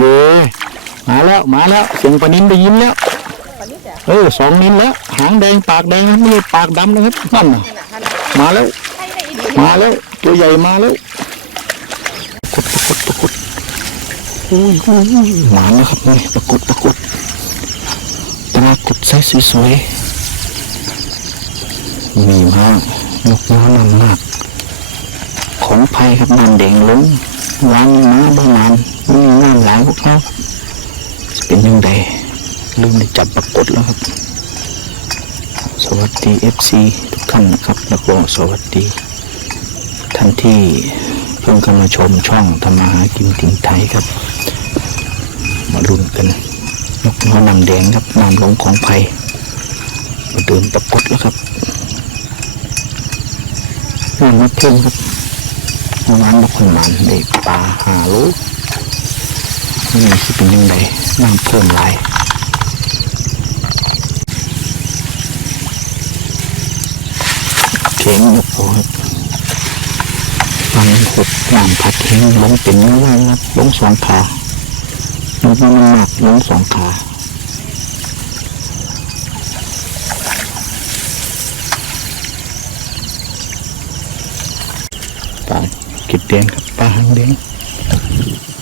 เว้ยมาแล้วมาแล้วเสียงปลานินได้ยินแล้วปานนี้จ้ะเออสองนินแล้วหางแดงปากแดงนะไม่ใช่ปากดำนะครับนั่นน่ะนี่น่ะท่านมาแล้วให้ได้อีกมาแล้ว ตัวใหญ่มาแล้วกดตะกดตะกดอุ้ยอุ้ยอุ้ยหมาแล้วครับนี่ตะกดตะกดตะกดใส่สวยๆมีมากนกน้อนำหนักของไผ่ครับน้ำแดงล้นวางมาบางนานไมีน้ำหลายพวกเขาเป็นยังไงลืมได้จับปรากฏแล้วครับ สวัสดี FC ทุกท่านนะครับแล้วก็สวัสดี ท่านที่เพิ่งเข้ามาชมช่องทำมาหากินติ่งไทยครับ มาลุ้นกันนกน้อยน้ำแดงครับน้ำหลงของไผ่มาเดินปรากฏแล้วครับน้ำมาเพิ่มครับประมาณบ่คนหมันได้ปลาหาโล นี่สิเป็นยังไงน้ำเพิ่มหลายเข็งโอ้ครับฟังหดน้ำพัดเข็งลงเป็นยังไงครับลงสองขาลงมันหนักลงสองขาปลากิดแดงครับปลาหางแดงหาง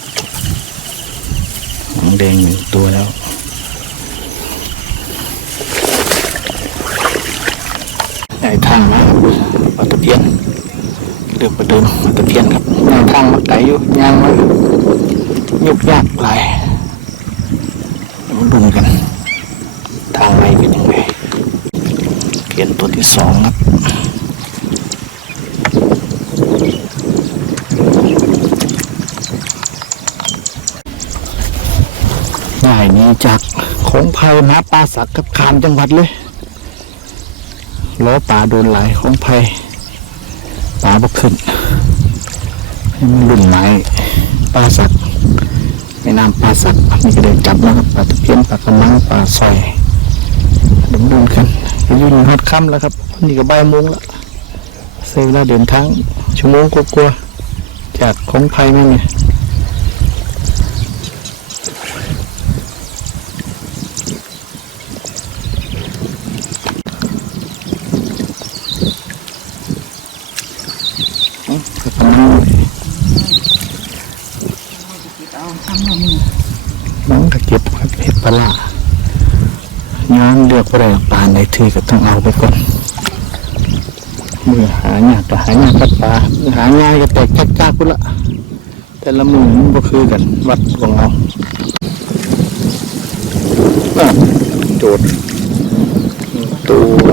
แดงหนึ่งตัวแล้วใหญ่ทางมาปลาตะเพียนเดือประเดิมปลาตะเพียนครับใหญ่ทางมาไกลอยู่ย่างมายุกยากหลายเดี๋ยวมาดูกัน ทางไปเป็นยังไงเพียนตัวที่สองครับ ง่ายนี้จาก ของไผ่นะปลาสักกับขามจังหวัดเลยล้อปลาโดนไหลายของไผ่ปลาบกขึ้นให้มันลุ่นไม้ปลาสักในน้ำปลาสักนี่ก็ได้จับแล้วครับปลาตะเพียนปลากระมังปลาซอยดมดูกันยืนหัดค่ำแล้วครับนี่ก็บ่ายโมงแล้วเซเวลาเดินทางชั่วโมงกว่าๆจากของไผ่แม่เนี่ย เอาทำมามือ น้องตะเก็บครับเห็ดปลาร้ ย้อนเลือกอะไรปลาในที่ก็ต้องเอาไปก่อนเมื่อหายากก็หายากก็ปลาหาง่ายก็แตกจักจักพุ่นละแต่ละมือมันก็คือกันวัดของเราโจทย์ตัว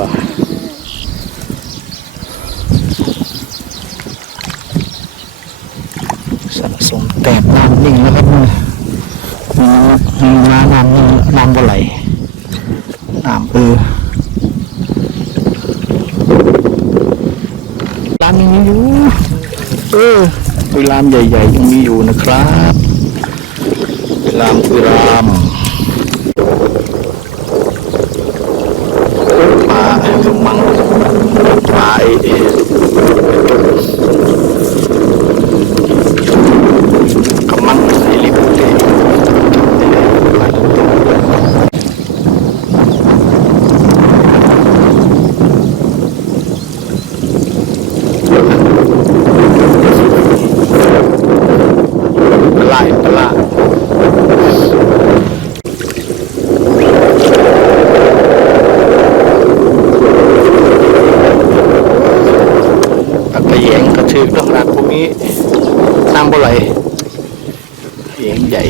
สะสมแตกน้ำนิ่งแล้วครับมือ มีน้ำน้ำนี่น้ำบ่ไหลน้ำเออรามยังมีอยู่ เออเวลามใหญ่ๆยังมีอยู่นะ ครับเวลามคือรามปลากระมังปลาไอ้กระมังไอ้ลิบเต้ปลาปลาตะกะแยงกระถือต้องรักพวกนี้ น้ำบ่ไหลแยงใหญ่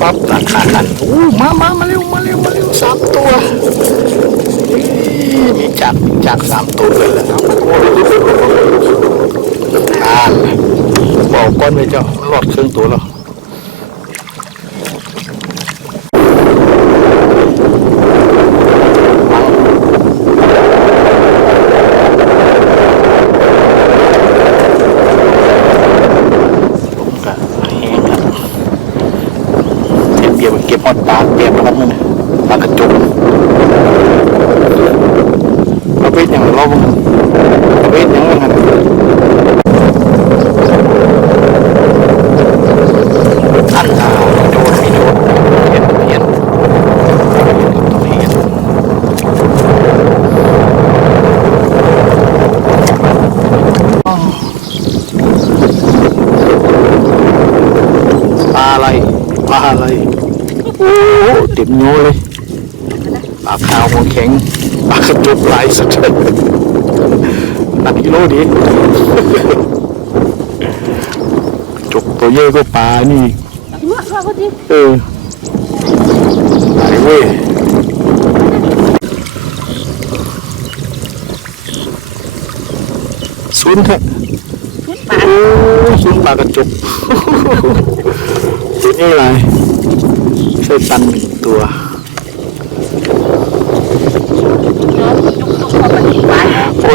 ปั๊บราคากันโอ้มามามาเร็ว มาเร็ว มาเร็วสามตัวนี่มีจักมีจักสามตัวเลยแหละครับอ่านบอกก้อนเลยเจ้ามันรอดครึ่งตัวแล้ว ยวเก็บหอดปลาเก็บนะครับนั่นปากระจุกเราเป็นอย่างเราเป็นอย่าง ข็งปลากระจุกลายสักหนักกิโลดีจุกตัวเยอะก็ปลานี่เมื่อว่าก็ดีเออไปเว้ยศูนย์เถอะขึ้นปลาโอ้ศูนย์ปลากระจุกศูนย์นี่อะไรใช่ตันหนึ่งตัว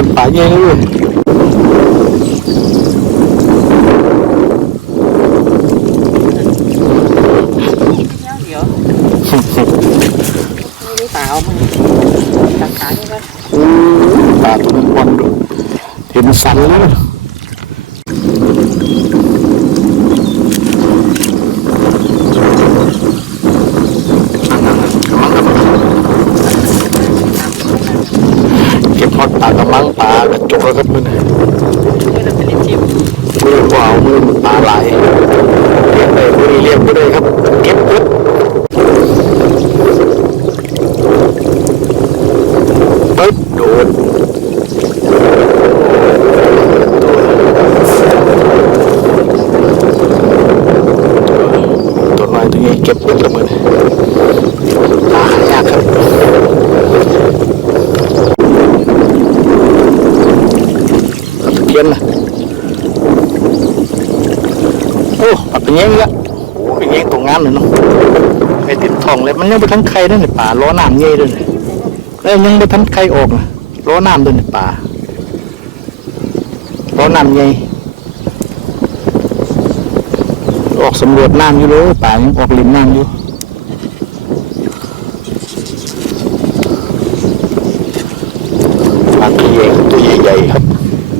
นป่าเยอะเลยปากมันวันเห็นสันแล้ว ปลาไหลเรียกได้มือนี้เรียกไม่ได้ครับเก็บปุ๊บปึ๊บโดนตัวน้อยตัวนี้เก็บเงินละมื่นหายากครับเทียนนะโอ้ปัดเยังละโอ้ยเป็นยังตรงงามเลยเนาะไอติดทองเลยมันยังไปทั้งไข่ด้วยนี่ป่าล้อน้ำเงี้ยด้วยแล้วยังไปทั้งไข่ออกนะล้อน้ำด้วยในป่าล้อน้ำเงี้ยออกสำรวจน้ำอยู่เลยป่ายังออกริมน้ำอยู่ปลาเยงตัวใหญ่ๆครับ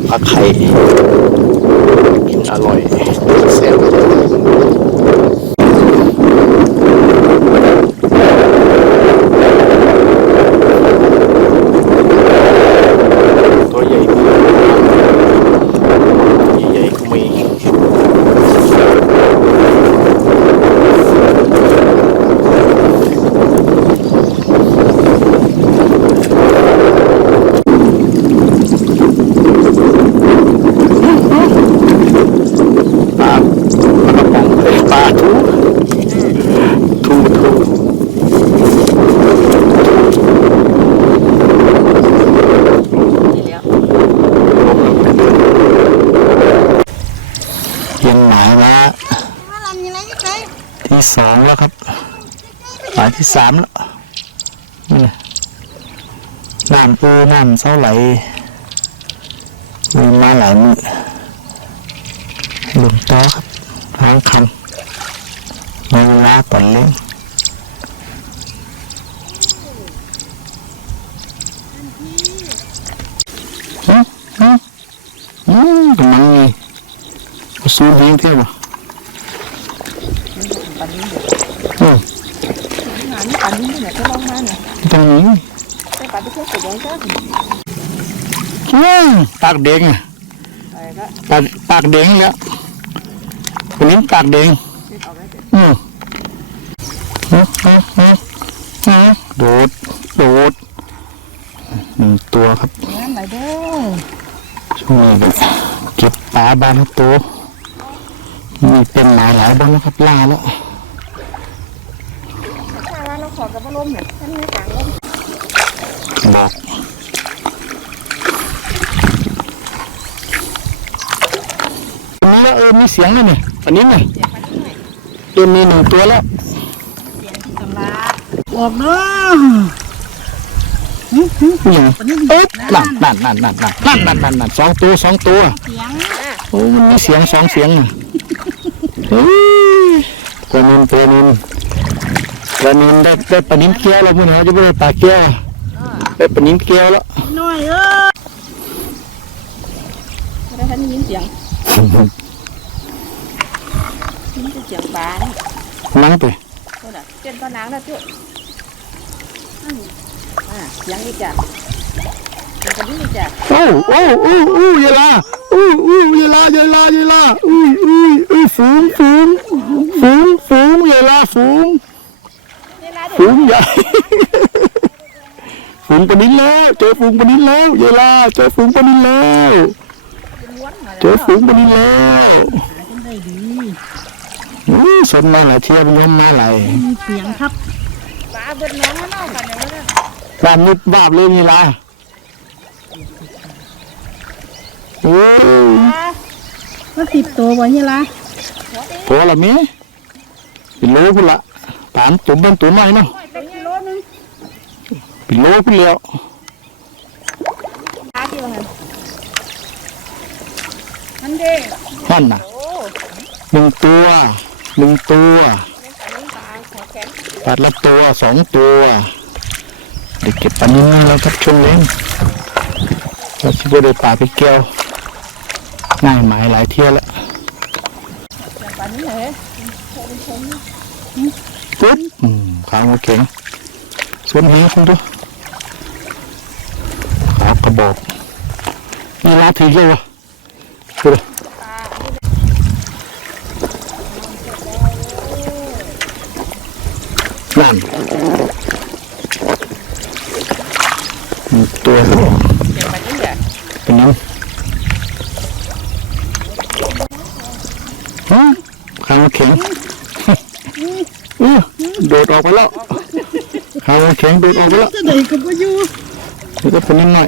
ปลาไข่กินอร่อย serva. หมายที่สามแล้วนี่นะน้ำปูน้ำเสาไหลมีมาหลายมือหลุมต่อครับหางคันมีเวลาตอนเล่นฮึฮึอืมกำลังไงสู้แรงเท่าไหร่ อืมปากเด้งปากปากเด้งแล้วคนนี้ปากเด้งอืมโดด โดดหนึ่งตัวครับช่วยเก็บปลาบานตัวมีเป็นหลายหลายบ้างนะครับลาแล้วบอก แล้วเออมีเสียงแล้วนี่อันนี้ไงเดี๋ยวปลานี้หน่อยเอ็มมีหนึ่งตัวแล้วเสียงที่สำลักออกนะอย่างเอ๊ะนั่นนั่นนั่นนั่นนั่นนั่นนั่นนั่นนั่นสองตัวสองตัวเสียงโอ้มันมีเสียงสองเสียงน่ะเฮ้ยกระนินกระนินกระนินได้ได้ปลานิ้นเกี้ยวแล้วพี่น้องจะไม่ได้ปลาเกี้ยวได้ปลานิ้นเกี้ยวแล้วหน่อยเออได้ท่านยินเสียง ยินเสียงปลาเนี่ยนั่งไปโน่นน่ะเต้นต้นน้ำแล้วจุ๊อืมอ่าเสียงอีกจ้ะเสียงกันนี่จ้ะโอ้โอ้โอ้โอ้ยลาโอ้โอ้ยลายลายลาอุ้อุ้อุ้ยฝูงฝูงฝูงฝูงยลาฝูงฝูงใหญ่ฝูงปนินแล้ว เจอฝูงปนินแล้วยายลาเจอฝูงปนินแล้ว เจอฝูงปนินแล้ว สนมาหลายเที่ยวมันยังมาหลายมีเสียงครับปลาเบิดน้องมาเนาะกันอย่างนั้นวาบนิดวาบเลยนี่ล่ะโอ้ยว่าสิบตัวบ่เนี่ยละพอละเมียเป็นโลพุ่นละตามตุ่มบ้านตุ่มน้อยเนาะเป็นกิโลนึงเป็นโลพุ่นแล้วปลาที่ว่างั้นมันเด้นั่นน่ะโอ้หนึ่งตัว หนึ่งตัวอันนี้ปลาหัวแข็งปัดละตัวสองตัวเด็กเก็บปันนี้มาแล้วครับช่วงเล่นเราชิบได้ป่าไปเกี่ยวง่ายหมายหลายเที่ยวแล้วปลานี้เหรอปุ๊บอืมขาวหัวแข็งส่วนหางคุณดูขากระบอกนี่ลาถือเลยวะดู นั่นมีตัวเดี๋ยวปลานี้เนี่ยเป็นยังฮะขางแข็งอื้อโดดออกไปแล้วขางแข็งโดดออกไปแล้วจะไหนก็บ่อยู่แล้วก็เป็นนิดหน่อย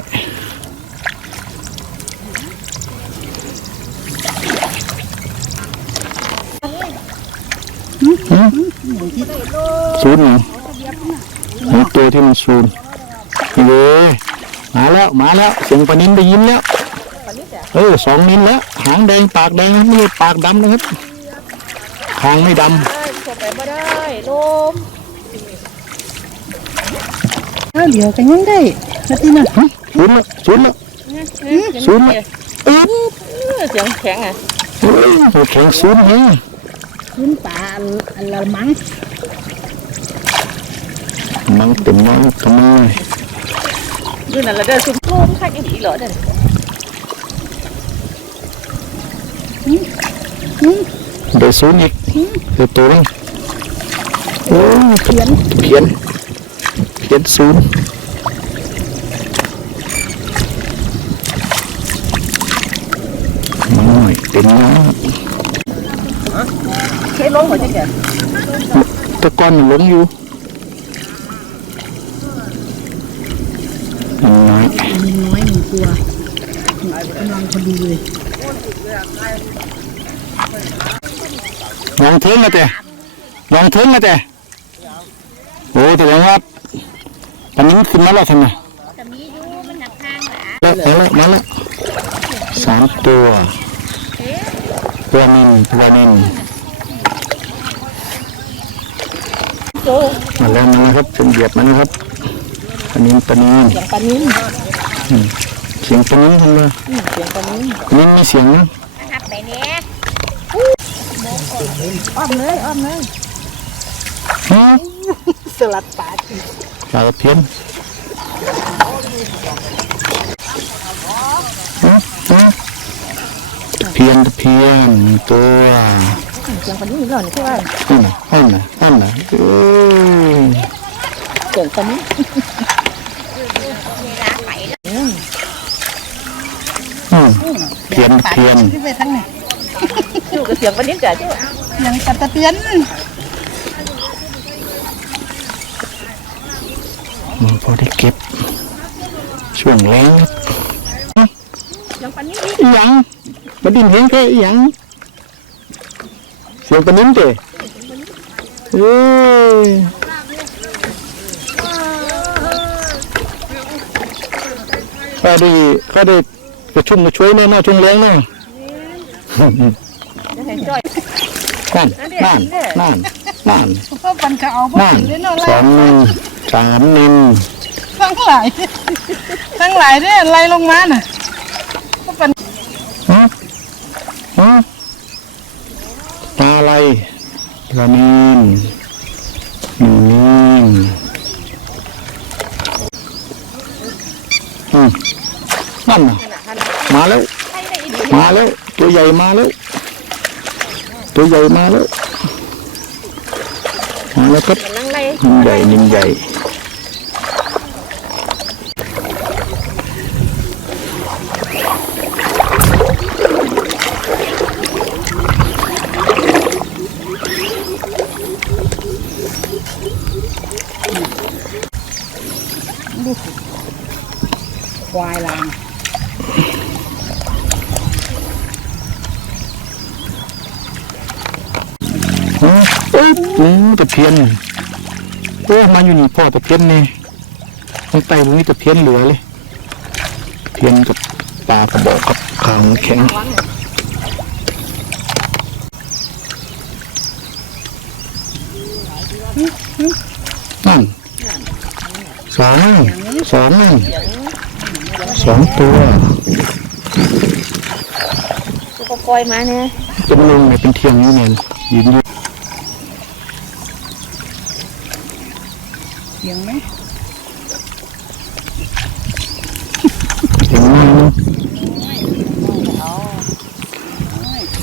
ศูนย์เหรอไอ้ตัวที่มันศูนย์เว้ยมาแล้วมาแล้วเสียงปลานินได้ยินแล้วปลานี้จ้ะเออสองนินแล้ว หางแดงปากแดงนะไม่ใช่ปากดำนะครับหางไม่ดเอ้ยเข้าไปบ่ได้ลมข้าวเดียวกันยังได้นาทีน่ะำหึศูนย์แล้วศูนย์แล้วศูนย์ไหมเออเสียงแข็งอะเฮ้ยหัวแข็งศูนย์ไงขึ้นป่าอันละ มังมันเต็มน้องทำไมดูนั่นละเด้อซุ่มลมคักอีหลีเหรอ เด้อเดี๋ยวศูนย์อีกเดี๋ยวตัวนึงโอ้ยเขียนเพียนเพียนศูนย์มาหน่อยเต็มน้องใช้ลมหัวจังเด้อตะกอนมันหลงอยู่อันน้อยมีน้อยหนึ่งตัวกำลังพอดีเลยวางเทิงมาแต่วางเทิงมาแต่โอ้แต่ว่าปันนี้ขึ้นมาแล้วทำไมแต่มีอยู่มันหนักทางหลาแล้วมาแล้วมาแล้วสามตัวตัวนินตัวนิน โต มาแล้วมาแล้วครับเป็นเหยียบมาแล้วครับปานินปานินเสียงปลานี้เสียงปานินทำไมเสียงปลานี้ปานินมีเสียงนะหักไปเนี้ยอ้อมเลยอ้อมเลยฮะสลัดป่าปลาตะเพียนฮะฮะตะเพียนตะเพียนตัว เสียงปลานี้เหรอนี่คือว่าอันน่ะอันน่ะอันน่ะเอ้ยเสียงปลานี้อืมเพียนเพียนที่ไปทั้งไหนอยู่กับเสียงปลานี้จ้ะจ้ะยังกระตะเพียนมันพอได้เก็บ ช่วงแรงครับเสียงปลานี้อีหยังมาดินเห็นแค่อีหยัง เสียงปะนิ้นเตะเอ้ข้าได้ข้าได้กระชุ่มกระชวยแน่นอนช่วงแรงแน่นั่นนั่นนั่นนั่นนั่นสองนินสามนินทั้งหลายทั้งหลายเด้อไล่ลงมาน่ะเพราะปันฮะฮะาอะไรปลานินหนึ่งนินอืมนั่นน่ะมาแล้ว มาแล้ว ตัวใหญ่มาแล้ว ตัวใหญ่มาแล้วมาแล้วครับกำลังไล่นินใหญ่นินใหญ่ ควายลาง อ๋อเอ้ยโอ้ตะเพียนโอ้มาอยู่นี่พ่อตะเพียนนี่ข้างใต้ตรงนี้ตะเพียนเหลือเลยตะเพียนกับปลากระบอกกับขางแข็งวางเลยนั่นสองสองนั่นสองตัวกูก็ปล่อยมาเนี่ยจะมาลงเนี่ยเป็นเทียงอยู่เนี่ยยืนอยู่ สียงไหมเทียงนี่โอเค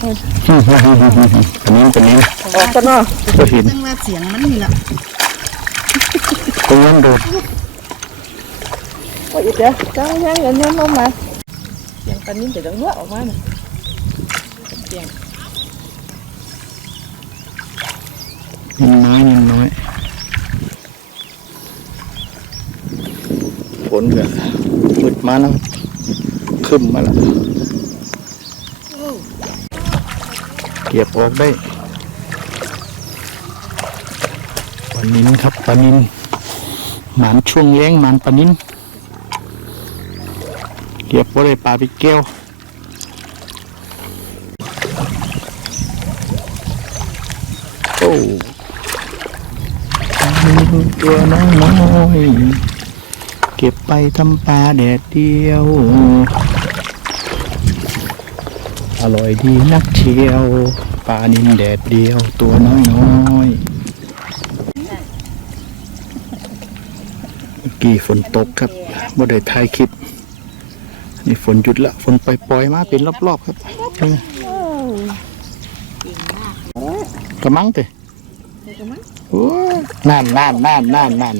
อันนี้เป็นนี้ออกกันเนาะก็เห็นตั้งว่าเสียงมันนี่แหละตรงนั้นโดดโอ้ยเดี๋ยวจ้ายังเงินเงินลงมา อนนี้เดี๋ยวต้องลวกออกมาน่ะเสียงนินน้อยนินน้อยฝนก็มืดมาแล้วขึ้นมาแล้วเก็บออกได้ปลานินครับปลานินหมานช่วงเลี้ยงหมานปลานิน เก็บไว้ได้ปลาไปแก้วโอ้ตัวน้อยน้อยๆเก็บไปทำปลาแดดเดียว อร่อยดีนักเชียวปลานินแดดเดียว ตัวน้อยน้อยๆเมื่อกี้ฝนตกครับบ่ได้ถ่ายคลิป นี่ฝนหยุดละฝนปล่อยๆมาเป็นรอบๆครับกระมังเตะโอ้ยนั่นนั่นนั่นนั่นนั่น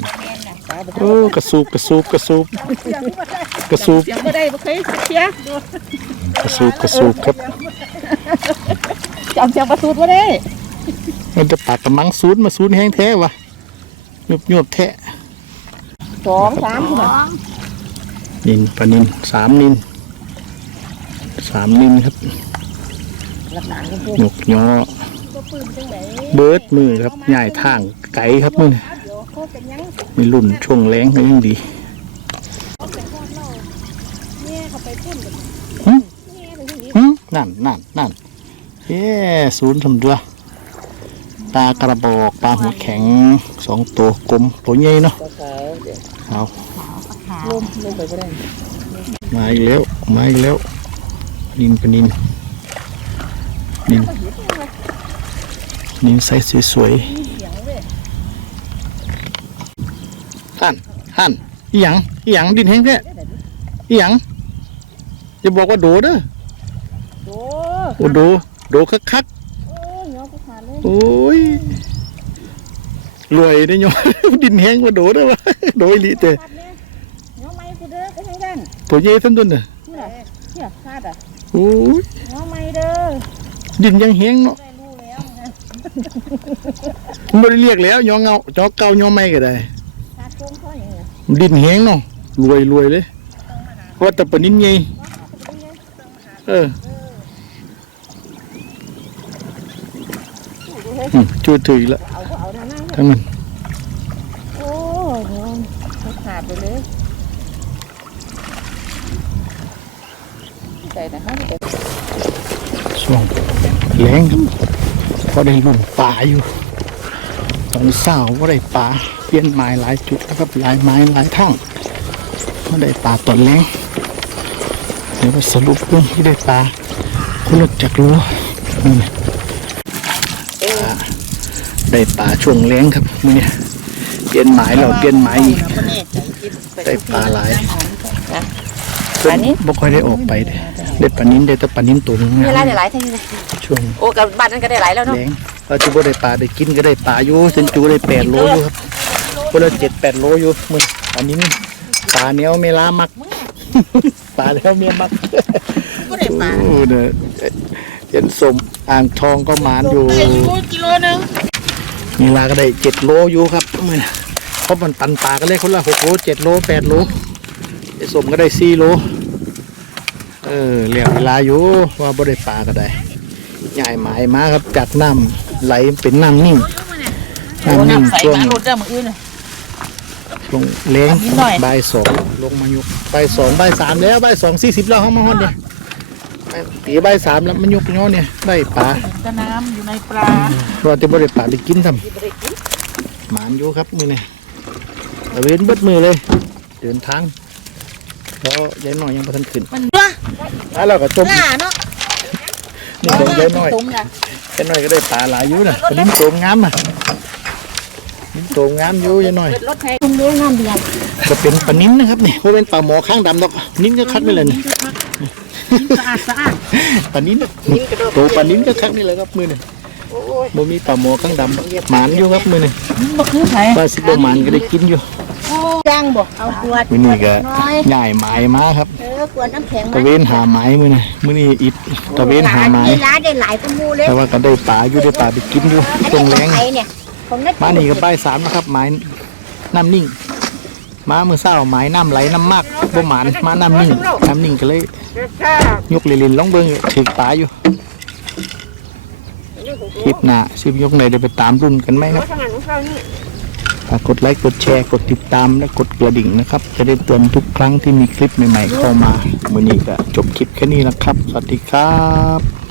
โอ้กระสูบกระสูบกระสูบกระสูบยังไม่ได้เคยเชียกระสูบกระสูบครับจำเสียงประตูบ่ได้มันจะปากกระมังซูนมาซูนแห้งแท้วะหยบหยบแท้สองสามคน น่ะนินปลานินสามนินสามนินครับหลักฐานก็พูดหยกยอก็ปืนจังไหนเบิร์ดมือครับใหญ่ทางไก่ครับมือนี่เดี๋ยวโคตรเป็นยังมีรุ่นช่วงแรงก็ยังดีเนี่ยเขาไปพุ่นกันหึเนี่ยถึงที่นี้หึนั่นนั่นนั่นเย้ศูนย์สำเรือปลากระบอกปลาหัวแข็งสองตัวกลมตัวใหญ่เนาะก็ขา วเดี๋ยวเอาลมลมไปบ่ได้ มาอีกแล้ว มาอีกแล้ว นินปะนินนินนินใสสวยเสียงเลยๆท่านท่านอีหยังอีหยังดินแห้งแท้อีหยังอย่าบอกว่าโดเด้อโอ้โอ้โดโดคักคักโอ้เงาผู้ขาเลยๆโอ้ยรวยได้ยอดินแห้งกว่าโดเด้อวะโดยลีแต่ข ตัวใหญ่ทั้งต้นน่ะเนี่ยเนี่ยขาดอะโอ้ยเงาไม้เด้อดินยังแห้งเนาะได้รู้แล้วนะมันไม่ได้เรียกแล้วยอเงาจอเก่ายอไม่ก็ได้ขาดโค้งเขาอย่างเงี้ยดินแห้งเนาะรวยรวยเลยว่าแต่ปะนินไงเอออืมจูดถืออีกแล้วเอาก็เอาน้าหน้าทั้งนั้นโอ้เงาเขาขาดไปเลย ใจนะฮะช่วงแรงครับพอได้ลุ่นป่าอยู่ ตอนเศร้าว่าได้ป่าเปลี่ยนไม้หลายจุดนะครับหลายไม้หลายทางว่าได้ป่าตอนแรงเดี๋ยวมาสรุปเรื่องที่ได้ป่าคุณละจักรู้นี่ได้ป่าช่วงแรงครับมื่อนี้เปลี่ยนไม้แล้วเปลี่ยนไม้อีกได้ปลาหลาย ปลานินบ่ค่อยได้ออกไปเด้เด็ดปลานินได้แต่ปลานินตัวหนึงมีอะไรนะหลายๆท่านนี่นะช่วงโอ้กับบ้านนั้นก็ได้หลายแล้วเนาะแรงเราจะบ่ได้ปลาได้กินก็ได้ปลาอยู่เซนจูได้แปดโลอยู่ครับคนละเจ็ดแปดโลอยู่มึงปลานินปลาเนี้ยเมลามักปลาแล้วเมียมักก็ได้ปลาโอ้เนี่ยเห็นสมอ่างทองก็หมานอยู่ได้อยู่กิโลนึงมีลาก็ได้เจ็ดโลอยู่ครับมื่อนี้เพราะมันปันปลากันเลยคนละหกโลเจ็ดโลแปดโลไอ้ สมก็ได้สี่โลเออเรียกเวลาอยู่ว่าบ่ได้ปลาก็ได้ใหญ่หมายมาครับจากน้ำไหลเป็นน้ำนิ่งโอ้น้ำนิ่งน้ำใสช่วงมาหลุดได้เมื่อคืนน่ะลงเล้งนิดหน่อยบ่ายสองลงมายุกบ่ายสองบ่ายสามแล้วบ่ายสองสี่สิบแล้วเขามาฮอดเนี่ยตีบ่ายสามแล้วมันยุกย้อนเนี่ยได้ปลาก็น้ำอยู่ในปลาว่าจะบ่ได้ปลาได้กินทำหมานอยู่ครับมือนี่ตะเวนเบิดมือเลย เดินทาง แล้วยายน้อยยังบ่ทันขึ้นมันเนาะแล้วเราก็จมหน้าเนาะนี่ของยายน้อยตุ้มนะยายน้อยก็ได้ปลาหลายอยู่น่ะปลาดิ้นโตมงามอะดิ้นโตมงามอยู่ยายน้อยรถแทงตุ้มเลี้ยงน้ำเดือดก็เป็นปลานิ้นนะครับนี่บ่เป็นปลาหมอข้างดำดอกนิ้นก็คัดไปเลยนี่สะอาดสะอาดปลานิ้นน่ะโตปลานิ้นก็คัดนี่เลยครับมือนี่บ่มีปลาหมอข้างดำดอกหมานอยู่ครับมือนี่บ่คือไผว่าสิบ่หมานก็ได้กินอยู่ย่างบ่เอาขวดมื้อนี้ก็ย้ายหมายมาครับเออขวดน้ำแข็งตะเวนหาหมายมื้อนี้มื้อนี้อิดตะเวนหาหมายเวลาได้หลายกมูเลยแต่ว่าก็ได้ปลาอยู่ได้ปลาไปกินอยู่ตรงแรงไผเนี่ยของนักมานี่ก็บ่ายสามนะครับหมายน้ำนิ่งมามื้อเช้าหมายน้ำไหลน้ำมากบ่หมานมาน้ำนิ่งน้ำนิ่งก็เลยยกลินๆลองเบิ่งถึกปลาอยู่คลิปหน้าสิบยกไหนได้ไปตามรุ่นกันไหมครับฝากกดไลค์กดแชร์กดติดตามและกดกระดิ่งนะครับ จะได้เตือนทุกครั้งที่มีคลิปใหม่ๆเข้ามาวันนี้ก็จบคลิปแค่นี้แล้วครับ สวัสดีครับ